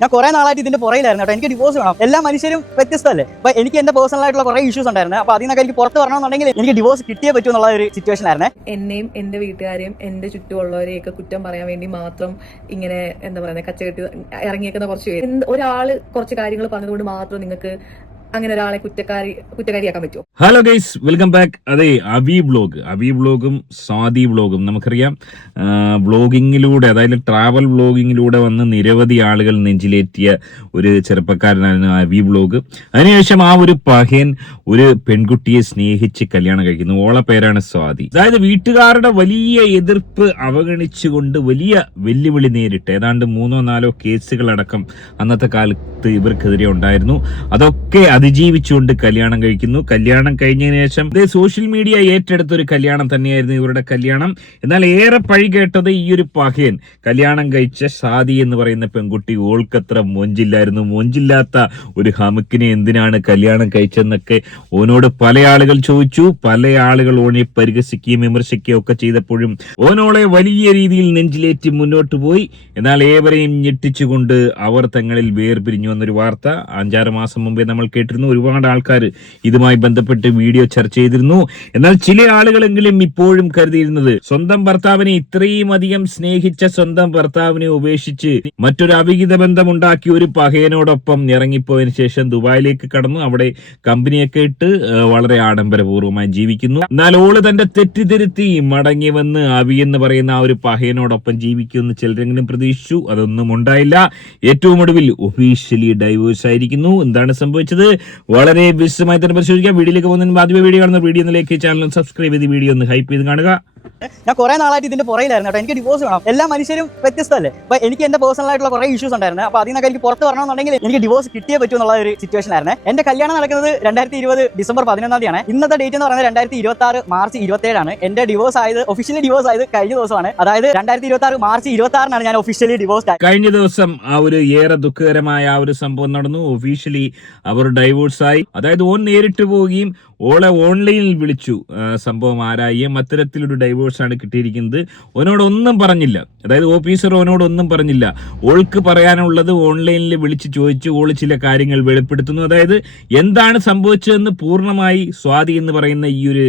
ഞാൻ കുറെ നാളായിട്ട് ഇതിന്റെ പുറയിലായിരുന്നു കേട്ടോ. എനിക്ക് ഡിവോഴ്സ് വേണം. എല്ലാ മനുഷ്യരും വ്യത്യസ്തമല്ലേ. അപ്പൊ എനിക്ക് എന്റെ പേഴ്സണൽ ആയിട്ടുള്ള കുറെ ഇഷ്യൂസ് ഉണ്ടായിരുന്നു. അപ്പൊ അതിനൊക്കെ എനിക്ക് പുറത്ത് വരണമെന്നുണ്ടെങ്കിൽ എനിക്ക് ഡിവോഴ്സ് കിട്ടിയേ പറ്റൂ എന്നുള്ള ഒരു സിറ്റുവേഷൻ ആയിരുന്നേ. എന്നെയും എന്റെ വീട്ടുകാരെയും എന്റെ ചുറ്റുമുള്ളവരെയൊക്കെ കുറ്റം പറയാൻ വേണ്ടി മാത്രം ഇങ്ങനെ എന്താ പറയുന്നത് കച്ചകെട്ടി ഇറങ്ങിയേക്കുന്ന കുറച്ച് പേര്. ഒരാള് കുറച്ച് കാര്യങ്ങൾ പറഞ്ഞതുകൊണ്ട് മാത്രം നിങ്ങൾക്ക് അങ്ങനെ ഒരാളെ കുറ്റക്കാരിയാക്കാൻ പറ്റുമോ? Hello guys, welcome back. അതെ, അബി വ്ലോഗും സ്വാതി വ്ലോഗും നമുക്കറിയാം. വ്ലോഗിങ്ങിലൂടെ, അതായത് ട്രാവൽ വ്ലോഗിങ്ങിലൂടെ വന്ന് നിരവധി ആളുകൾ നെഞ്ചിലേറ്റിയ ഒരു ചെറുപ്പക്കാരനായിരുന്നു അബി വ്ലോഗ്. അതിനുശേഷം ആ ഒരു പഹയൻ ഒരു പെൺകുട്ടിയെ സ്നേഹിച്ച് കല്യാണം കഴിക്കുന്നു. ഓളെ പേരാണ് സ്വാതി. അതായത് വീട്ടുകാരുടെ വലിയ എതിർപ്പ് അവഗണിച്ചുകൊണ്ട് വലിയ വെല്ലുവിളി നേരിട്ട് ഏതാണ്ട് 3-4 കേസുകളടക്കം അന്നത്തെ കാലത്ത് ഇവർക്കെതിരെ ഉണ്ടായിരുന്നു. അതൊക്കെ അതിജീവിച്ചുകൊണ്ട് കല്യാണം കഴിക്കുന്നു. കല്യാണം കഴിഞ്ഞതിന് ശേഷം സോഷ്യൽ മീഡിയ ഏറ്റെടുത്ത ഒരു കല്യാണം തന്നെയായിരുന്നു ഇവരുടെ കല്യാണം. എന്നാൽ ഏറെ പഴി കേട്ടത് ഈ ഒരു പഹയൻ കല്യാണം കഴിച്ച സാദി എന്ന് പറയുന്ന പെൺകുട്ടി ഓൾക്കത്ര മൊഞ്ചില്ലായിരുന്നു. മൊഞ്ചില്ലാത്ത ഒരു ഹമുക്കിനെ എന്തിനാണ് കല്യാണം കഴിച്ചതെന്നൊക്കെ ഓനോട് പല ആളുകൾ ചോദിച്ചു. പല ആളുകൾ ഓനെ പരിഹസിക്കുകയും വിമർശിക്കുകയും ഒക്കെ ചെയ്തപ്പോഴും ഓനോളെ വലിയ രീതിയിൽ നെഞ്ചിലേറ്റി മുന്നോട്ട് പോയി. എന്നാൽ ഏവരെയും ഞെട്ടിച്ചുകൊണ്ട് അവർ തങ്ങളിൽ വേർപിരിഞ്ഞു എന്നൊരു വാർത്ത 5-6 മാസം മുമ്പേ നമ്മൾ കേട്ടിരുന്നു. ഒരുപാട് ആൾക്കാർ ഇതുമായി ബന്ധപ്പെട്ട് വീഡിയോ ചർച്ച ചെയ്തിരുന്നു. എന്നാൽ ചില ആളുകളെങ്കിലും ഇപ്പോഴും കരുതിയിരുന്നത് സ്വന്തം ഭർത്താവിനെ ഇത്രയും അധികം സ്നേഹിച്ച സ്വന്തം ഭർത്താവിനെ ഉപേക്ഷിച്ച് മറ്റൊരു അവിഹിത ബന്ധമുണ്ടാക്കി ഒരു പഹയനോടൊപ്പം ഇറങ്ങിപ്പോയതിനു ശേഷം ദുബായിലേക്ക് കടന്നു. അവിടെ കമ്പനിയൊക്കെ ഇട്ട് വളരെ ആഡംബരപൂർവ്വമായി ജീവിക്കുന്നു. എന്നാൽ ഓള് തന്റെ തെറ്റിദ്ധരുത്തി മടങ്ങി വന്ന് അബി എന്ന് പറയുന്ന ആ ഒരു പഹയനോടൊപ്പം ജീവിക്കുമെന്ന് ചിലരെങ്കിലും പ്രതീക്ഷിച്ചു. അതൊന്നും ഉണ്ടായില്ല. ഏറ്റവും ഒടുവിൽ ഒഫീഷ്യലി ഡൈവേഴ്സ് ആയിരിക്കുന്നു. എന്താണ് സംഭവിച്ചത്? വളരെ വിശദമായി തന്നെ പരിശോധിക്കാം. വീഡിയോയിലേക്ക് പോകുന്നതിന് ആദ്യമേ വീഡിയോ കാണുന്ന വീഡിയോ ഒന്നിലേക്ക് ചാനൽ സബ്സ്ക്രൈബ് ചെയ്ത് വീഡിയോ ഒന്ന് ഹൈപ്പ് ചെയ്ത് കാണുക. ഞാൻ കുറെ നാളായിട്ട് ഇതിന്റെ പുറയിലായിരുന്നു കേട്ടോ. എനിക്ക് ഡിവോഴ്സ് വേണം. എല്ലാ മനുഷ്യരും വ്യത്യസ്തമല്ലേ. അപ്പൊ എനിക്ക് എന്റെ പേഴ്സണൽ ആയിട്ടുള്ള കുറെ ഇഷ്യൂസ് ഉണ്ടായിരുന്നു. അപ്പൊ അതിനൊക്കെ എനിക്ക് പുറത്ത് വരണമെന്നുണ്ടെങ്കിൽ എനിക്ക് ഡിവോഴ്സ് കിട്ടിയേ പറ്റൂ എന്നുള്ള ഒരു സിറ്റുവേഷൻ ആയിരുന്നു. എന്റെ കല്യാണം നടക്കുന്നത് 2020 ഡിസംബർ 11 ഇന്നത്തെ ഡേറ്റ് എന്ന് പറയുന്നത് 2026 മാർച്ച് 27 എന്റെ ഡിവോഴ്സ് ആയത്, ഒഫീഷ്യലി ഡിവോഴ്സ് ആയത് കഴിഞ്ഞ ദിവസമാണ്. അതായത് 2026 മാർച്ച് 26 ഞാൻ ഒഫീഷ്യലി ഡിവോഴ്സ് ആയത്. കഴിഞ്ഞ ദിവസം ആ ഒരു ഏറെ ദുഃഖകരമായ ആ ഒരു സംഭവം നടന്നു. ഒഫീഷ്യലി അവർ ഡൈവോഴ്സ് ആയി. അതായത് ഓൻ നേരിട്ട് പോവുകയും ഓളെ ഓൺലൈനിൽ വിളിച്ചു സംഭവം ആരായും അത്തരത്തിലൊരു ഡൈവോഴ്സ് ആണ് കിട്ടിയിരിക്കുന്നത്. ഓനോടൊന്നും പറഞ്ഞില്ല. അതായത് ഓഫീസർ ഓനോടൊന്നും പറഞ്ഞില്ല. ഓൾക്ക് പറയാനുള്ളത് ഓൺലൈനിൽ വിളിച്ച് ചോദിച്ചു. ഓള് ചില കാര്യങ്ങൾ വെളിപ്പെടുത്തുന്നു. അതായത് എന്താണ് സംഭവിച്ചതെന്ന് പൂർണ്ണമായി സ്വാതി എന്ന് പറയുന്ന ഈ ഒരു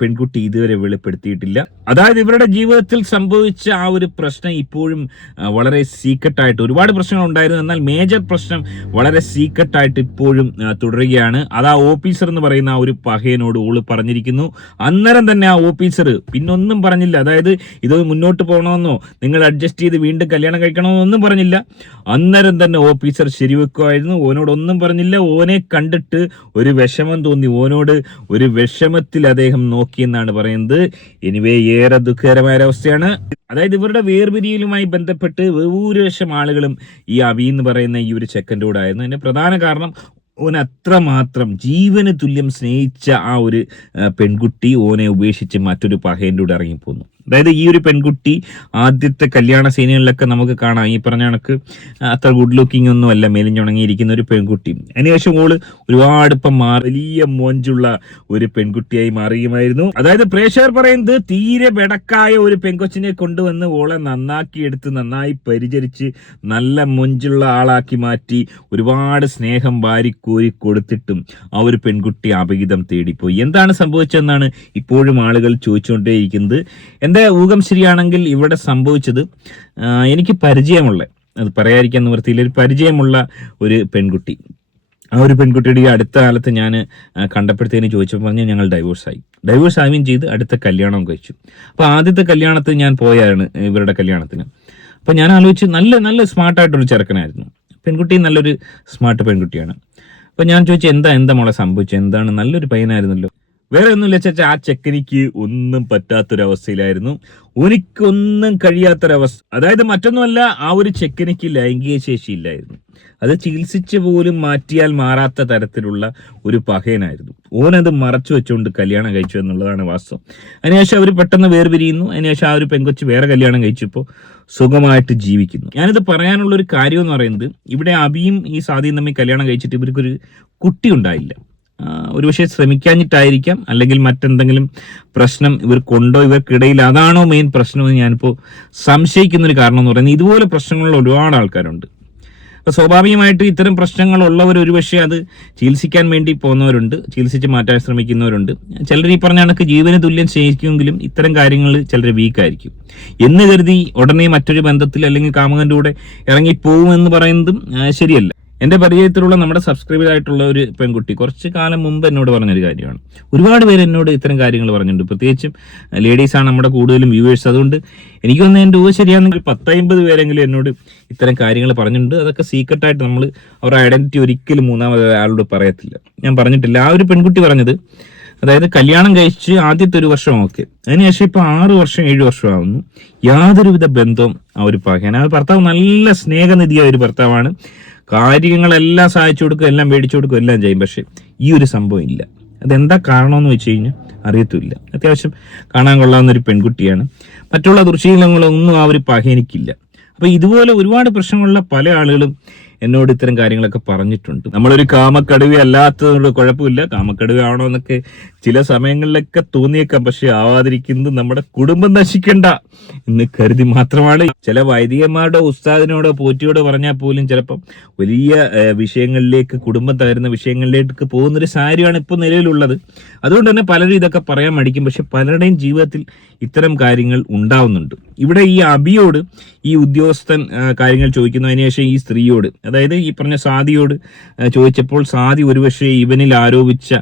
പെൺകുട്ടി ഇതുവരെ വെളിപ്പെടുത്തിയിട്ടില്ല. അതായത് ഇവരുടെ ജീവിതത്തിൽ സംഭവിച്ച ആ ഒരു പ്രശ്നം ഇപ്പോഴും വളരെ സീക്രട്ടായിട്ട്, ഒരുപാട് പ്രശ്നങ്ങൾ ഉണ്ടായിരുന്നു. എന്നാൽ മേജർ പ്രശ്നം വളരെ സീക്രട്ടായിട്ട് ഇപ്പോഴും തുടരുകയാണ്. അത് ആ ഓഫീസർ എന്ന് പറയുന്ന ആ ഒരു പഹയനോട് ഓള് പറഞ്ഞിരിക്കുന്നു. അന്നേരം തന്നെ ആ ഓഫീസർ പിന്നൊന്നും പറഞ്ഞില്ല. അതായത് ഇത് മുന്നോട്ട് പോകണമെന്നോ നിങ്ങൾ അഡ്ജസ്റ്റ് ചെയ്ത് വീണ്ടും കല്യാണം കഴിക്കണമെന്നോ ഒന്നും പറഞ്ഞില്ല. അന്നേരം തന്നെ ഓഫീസർ ശരിവെക്കുമായിരുന്നു. ഓനോടൊന്നും പറഞ്ഞില്ല. ഓനെ കണ്ടിട്ട് ഒരു വിഷമം തോന്നി. ഓനോട് ഒരു വിഷമത്തിൽ അദ്ദേഹം നോക്കിയെന്നാണ് പറയുന്നത്. എനിവേ ഏറെ ദുഃഖകരമായ അവസ്ഥയാണ്. അതായത് ഇവരുടെ വേർപിരിയലുമായി ബന്ധപ്പെട്ട് ഭൂരിപക്ഷം ആളുകളും ഈ അബി എന്ന് പറയുന്ന ഈ ഒരു ചെക്കൻ്റെ കൂടെ ആയിരുന്നു. അതിന്റെ പ്രധാന കാരണം ഓൻ അത്രമാത്രം ജീവന് തുല്യം സ്നേഹിച്ച ആ ഒരു പെൺകുട്ടി ഓനെ ഉപേക്ഷിച്ച് മറ്റൊരു പഹയൻ്റെ കൂടെ ഇറങ്ങിപ്പോന്നു. അതായത് ഈ ഒരു പെൺകുട്ടി ആദ്യത്തെ കല്യാണ സീനുകളിലൊക്കെ നമുക്ക് കാണാം. ഈ പറഞ്ഞ കണക്ക് അത്ര ഗുഡ് ലുക്കിംഗ് ഒന്നും അല്ല, മെലിഞ്ഞുണങ്ങിയിരിക്കുന്ന ഒരു പെൺകുട്ടി. അതിനുശേഷം ഓള് ഒരുപാട് ഇപ്പം വലിയ മൊഞ്ചുള്ള ഒരു പെൺകുട്ടിയായി മാറിയുമായിരുന്നു. അതായത് പ്രേക്ഷകർ പറയുന്നത് തീരെ ബെടക്കായ ഒരു പെൺകൊച്ചിനെ കൊണ്ടുവന്ന് ഓളെ നന്നാക്കിയെടുത്ത് നന്നായി പരിചരിച്ച് നല്ല മൊഞ്ചുള്ള ആളാക്കി മാറ്റി ഒരുപാട് സ്നേഹം വാരിക്കോരി കൊടുത്തിട്ടും ആ ഒരു പെൺകുട്ടി അപഹിതം തേടിപ്പോയി. എന്താണ് സംഭവിച്ചതെന്നാണ് ഇപ്പോഴും ആളുകൾ ചോദിച്ചുകൊണ്ടേയിരിക്കുന്നത്. എൻ്റെ ഊഹം ശരിയാണെങ്കിൽ ഇവിടെ സംഭവിച്ചത്, എനിക്ക് പരിചയമുള്ള, അത് പറയാതിരിക്കാൻ നിവൃത്തിയില്ല, ഒരു പരിചയമുള്ള ഒരു പെൺകുട്ടി, ആ ഒരു പെൺകുട്ടിയുടെ ഈ അടുത്ത കാലത്ത് ഞാൻ കണ്ടപ്പോഴത്തേന് ചോദിച്ചപ്പോൾ പറഞ്ഞാൽ ഞങ്ങൾ ഡൈവോഴ്സ് ആവുകയും ചെയ്ത് അടുത്ത കല്യാണം കഴിച്ചു. അപ്പോൾ ആദ്യത്തെ കല്യാണത്തിന് ഞാൻ പോയാണ് ഇവരുടെ കല്യാണത്തിന്. അപ്പോൾ ഞാൻ ആലോചിച്ച് നല്ല സ്മാർട്ടായിട്ടൊരു ചെറുക്കനായിരുന്നു. പെൺകുട്ടി നല്ലൊരു സ്മാർട്ട് പെൺകുട്ടിയാണ്. അപ്പോൾ ഞാൻ ചോദിച്ചു എന്താ മോളെ സംഭവിച്ചത്, എന്താണ്, നല്ലൊരു പയ്യനായിരുന്നല്ലോ. വേറെ ഒന്നുമില്ല ചേച്ചാ, ആ ചെക്കനിക്ക് ഒന്നും പറ്റാത്തൊരവസ്ഥയിലായിരുന്നു. എനിക്കൊന്നും കഴിയാത്തൊരവസ്ഥ. അതായത് മറ്റൊന്നുമല്ല, ആ ഒരു ചെക്കനിക്ക് ലൈംഗിക ശേഷി ഇല്ലായിരുന്നു. അത് ചികിത്സിച്ച് പോലും മാറ്റിയാൽ മാറാത്ത തരത്തിലുള്ള ഒരു പഹയനായിരുന്നു. ഓനത് മറച്ചു വെച്ചുകൊണ്ട് കല്യാണം കഴിച്ചു എന്നുള്ളതാണ് വാസ്തവം. അതിനുശേഷം അവർ പെട്ടെന്ന് വേർപിരിയുന്നു. അതിനുശേഷം ആ ഒരു പെങ്കൊച്ച് വേറെ കല്യാണം കഴിച്ചപ്പോൾ സുഖമായിട്ട് ജീവിക്കുന്നു. ഞാനിത് പറയാനുള്ള ഒരു കാര്യം എന്ന് പറയുന്നത്, ഇവിടെ അബിയും ഈ സാദിയും തമ്മിൽ കല്യാണം കഴിച്ചിട്ട് ഇവർക്കൊരു കുട്ടി ഉണ്ടായില്ല. ഒരുപക്ഷെ ശ്രമിക്കാഞ്ഞിട്ടായിരിക്കാം, അല്ലെങ്കിൽ മറ്റെന്തെങ്കിലും പ്രശ്നം ഇവർക്കുണ്ടോ, ഇവർക്കിടയിൽ അതാണോ മെയിൻ പ്രശ്നമെന്ന് ഞാനിപ്പോൾ സംശയിക്കുന്നൊരു കാരണം എന്ന് പറയുന്നത്, ഇതുപോലെ പ്രശ്നങ്ങളുള്ള ഒരുപാട് ആൾക്കാരുണ്ട്. അപ്പോൾ സ്വാഭാവികമായിട്ട് ഇത്തരം പ്രശ്നങ്ങളുള്ളവർ ഒരുപക്ഷെ അത് ചികിത്സിക്കാൻ വേണ്ടി പോകുന്നവരുണ്ട്, ചികിത്സിച്ച് മാറ്റാൻ ശ്രമിക്കുന്നവരുണ്ട്. ചിലർ ഈ പറഞ്ഞ കണക്ക് ജീവന് തുല്യം സ്നേഹിക്കുമെങ്കിലും ഇത്തരം കാര്യങ്ങളിൽ ചിലർ വീക്കായിരിക്കും എന്ന് കരുതി ഉടനെ മറ്റൊരു ബന്ധത്തിൽ അല്ലെങ്കിൽ കാമുകൻ്റെ കൂടെ ഇറങ്ങിപ്പോകുമെന്ന് പറയുന്നതും ശരിയല്ല. എൻ്റെ പരിചയത്തിലുള്ള നമ്മുടെ സബ്സ്ക്രൈബർ ആയിട്ടുള്ള ഒരു പെൺകുട്ടി കുറച്ച് കാലം മുമ്പ് എന്നോട് പറഞ്ഞൊരു കാര്യമാണ്. ഒരുപാട് പേര് എന്നോട് ഇത്തരം കാര്യങ്ങൾ പറഞ്ഞിട്ടുണ്ട്, പ്രത്യേകിച്ചും ലേഡീസാണ് നമ്മുടെ കൂടുതലും വ്യൂവേഴ്സ്. അതുകൊണ്ട് എനിക്കൊന്ന് എൻ്റെ ഊഹ ശരിയാണെങ്കിൽ 10-50 പേരെങ്കിലും എന്നോട് ഇത്തരം കാര്യങ്ങൾ പറഞ്ഞിട്ടുണ്ട്. അതൊക്കെ സീക്രട്ടായിട്ട് നമ്മൾ അവരുടെ ഐഡന്റിറ്റി ഒരിക്കലും മൂന്നാമത് ആളോട് പറയത്തില്ല, ഞാൻ പറഞ്ഞിട്ടില്ല. ആ ഒരു പെൺകുട്ടി പറഞ്ഞത്, അതായത് കല്യാണം കഴിച്ച് ആദ്യത്തെ ഒരു വർഷം ഓക്കെ, അതിനുശേഷം ഇപ്പൊ 6 വർഷം 7 വർഷം ആവുന്നു, യാതൊരുവിധ ബന്ധവും ആ ഒരു പകയാണ്. ആ ഭർത്താവ് നല്ല സ്നേഹനിധിയായ ഒരു ഭർത്താവാണ്, കാര്യങ്ങളെല്ലാം സഹായിച്ചു കൊടുക്കും, എല്ലാം മേടിച്ചു കൊടുക്കും, എല്ലാം ചെയ്യും. പക്ഷെ ഈ ഒരു സംഭവം ഇല്ല. അതെന്താ കാരണമെന്ന് വെച്ച് കഴിഞ്ഞാൽ അറിയത്തില്ല. അത്യാവശ്യം കാണാൻ കൊള്ളാവുന്ന ഒരു പെൺകുട്ടിയാണ്, മറ്റുള്ള ദുർശീലങ്ങളൊന്നും ആ ഒരു പകനിക്കില്ല. അപ്പൊ ഇതുപോലെ ഒരുപാട് പ്രശ്നങ്ങളുള്ള പല ആളുകളും എന്നോട് ഇത്തരം കാര്യങ്ങളൊക്കെ പറഞ്ഞിട്ടുണ്ട്. നമ്മളൊരു കാമക്കടുവ അല്ലാത്തതുകൊണ്ട് കുഴപ്പമില്ല, കാമക്കടുവ ആണോ എന്നൊക്കെ ചില സമയങ്ങളിലൊക്കെ തോന്നിയേക്കാം. പക്ഷെ ആവാതിരിക്കുന്നത് നമ്മുടെ കുടുംബം നശിക്കണ്ട എന്ന് കരുതി മാത്രമാണ്. ചില വൈദികന്മാരുടെ ഉസ്താദിനോടോ പോറ്റിയോടോ പറഞ്ഞാൽ പോലും ചിലപ്പം വലിയ വിഷയങ്ങളിലേക്ക്, കുടുംബം തകരുന്ന വിഷയങ്ങളിലേക്ക് പോകുന്നൊരു സാഹചര്യമാണ് ഇപ്പോൾ നിലവിലുള്ളത്. അതുകൊണ്ട് തന്നെ പലരും ഇതൊക്കെ പറയാൻ മടിക്കും. പക്ഷെ പലരുടെയും ജീവിതത്തിൽ ഇത്തരം കാര്യങ്ങൾ ഉണ്ടാവുന്നുണ്ട്. ഇവിടെ ഈ അബിയോട് ഈ ഉദ്യോഗസ്ഥൻ കാര്യങ്ങൾ ചോദിക്കുന്നു, അതിനുശേഷം ഈ സ്ത്രീയോട്, അതായത് ഈ പറഞ്ഞ സാദിയോട് ചോദിച്ചപ്പോൾ സാദി ഒരുപക്ഷെ ഇവനിൽ ആരോപിച്ച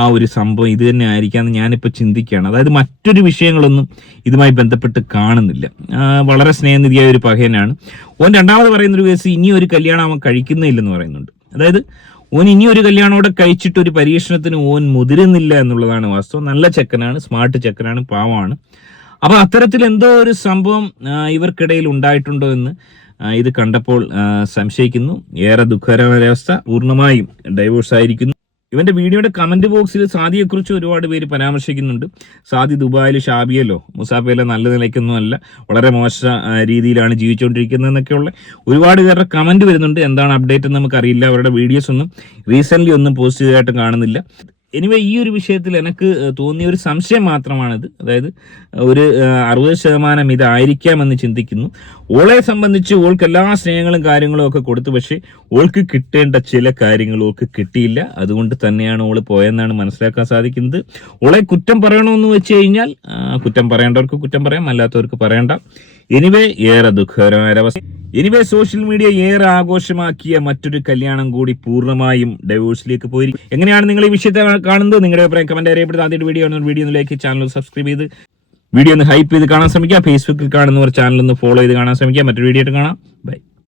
ആ ഒരു സംഭവം ഇത് തന്നെ ആയിരിക്കാമെന്ന് ഞാനിപ്പോൾ ചിന്തിക്കുകയാണ്. അതായത് മറ്റൊരു വിഷയങ്ങളൊന്നും ഇതുമായി ബന്ധപ്പെട്ട് കാണുന്നില്ല. വളരെ സ്നേഹനിധിയായ ഒരു പഹയനാണ് ഓൻ. രണ്ടാമത് പറയുന്നൊരു കേസ്, ഇനി ഒരു കല്യാണം അവൻ കഴിക്കുന്നില്ലെന്ന് പറയുന്നുണ്ട്. അതായത് ഓൻ ഇനി ഒരു കല്യാണോടെ കഴിച്ചിട്ട് ഒരു പരീക്ഷണത്തിന് ഓൻ മുതിരുന്നില്ല എന്നുള്ളതാണ് വാസ്തവം. നല്ല ചെക്കനാണ്, സ്മാർട്ട് ചെക്കനാണ്, പാവമാണ്. അപ്പൊ അത്തരത്തിൽ എന്തോ ഒരു സംഭവം ഇവർക്കിടയിൽ ഉണ്ടായിട്ടുണ്ടോ എന്ന് ഇത് കണ്ടപ്പോൾ സംശയിക്കുന്നു. ഏറെ ദുഃഖകരമായ അവസ്ഥ, പൂർണ്ണമായും ഡൈവോഴ്സ് ആയിരിക്കുന്നു. ഇവന്റെ വീഡിയോയുടെ കമന്റ് ബോക്സിൽ സാദിയെക്കുറിച്ച് ഒരുപാട് പേര് പരാമർശിക്കുന്നുണ്ട്. സാദി ദുബായിൽ ഷാബിയല്ലോ മുസാഫയിലോ നല്ല നിലയ്ക്കൊന്നും അല്ല, വളരെ മോശ രീതിയിലാണ് ജീവിച്ചുകൊണ്ടിരിക്കുന്നതെന്നൊക്കെയുള്ള ഒരുപാട് പേരുടെ കമന്റ് വരുന്നുണ്ട്. എന്താണ് അപ്ഡേറ്റ് എന്ന് നമുക്കറിയില്ല. അവരുടെ വീഡിയോസ് ഒന്നും റീസെന്റ് ഒന്നും പോസ്റ്റ് ചെയ്തതായിട്ട് കാണുന്നില്ല. എനിവേ ഈ ഒരു വിഷയത്തിൽ എനിക്ക് തോന്നിയ ഒരു സംശയം മാത്രമാണിത്. അതായത് ഒരു 60% ഇതായിരിക്കാമെന്ന് ചിന്തിക്കുന്നു. ഓളെ സംബന്ധിച്ച് ഓൾക്ക് എല്ലാ സ്നേഹങ്ങളും കാര്യങ്ങളും ഒക്കെ കൊടുത്തു, പക്ഷെ ഓൾക്ക് കിട്ടേണ്ട ചില കാര്യങ്ങൾ ഓൾക്ക് കിട്ടിയില്ല. അതുകൊണ്ട് തന്നെയാണ് ഓള് പോയെന്നാണ് മനസ്സിലാക്കാൻ സാധിക്കുന്നത്. ഓളെ കുറ്റം പറയണമെന്ന് വെച്ച് കഴിഞ്ഞാൽ കുറ്റം പറയേണ്ടവർക്ക് കുറ്റം പറയാം, അല്ലാത്തവർക്ക് പറയണ്ട. എനിവേ ഏറെ ദുഃഖകരമായ അവസ്ഥ. എനിവേ സോഷ്യൽ മീഡിയ ഏറെ ആഘോഷമാക്കിയ മറ്റൊരു കല്യാണം കൂടി പൂർണ്ണമായും ഡൈവോഴ്സിലേക്ക് പോയിരിക്കും. എങ്ങനെയാണ് നിങ്ങൾ ഈ വിഷയത്തെ കാണുന്നത്? നിങ്ങളുടെ അഭിപ്രായം കമന്റ് അറിയപ്പെടുന്നത്. ആദ്യമായിട്ട് വീഡിയോ ഒന്ന് ലൈക്ക്, ചാനൽ സബ്സ്ക്രൈബ് ചെയ്ത് വീഡിയോ ഒന്ന് ഹൈപ്പ് ചെയ്ത് കാണാൻ ശ്രമിക്കുക. ഫേസ്ബുക്കിൽ കാണുന്നവർ ചാനൽ ഒന്ന് ഫോളോ ചെയ്ത് കാണാൻ ശ്രമിക്കുക. മറ്റൊരു വീഡിയോ ആയിട്ട് കാണാം. ബൈ.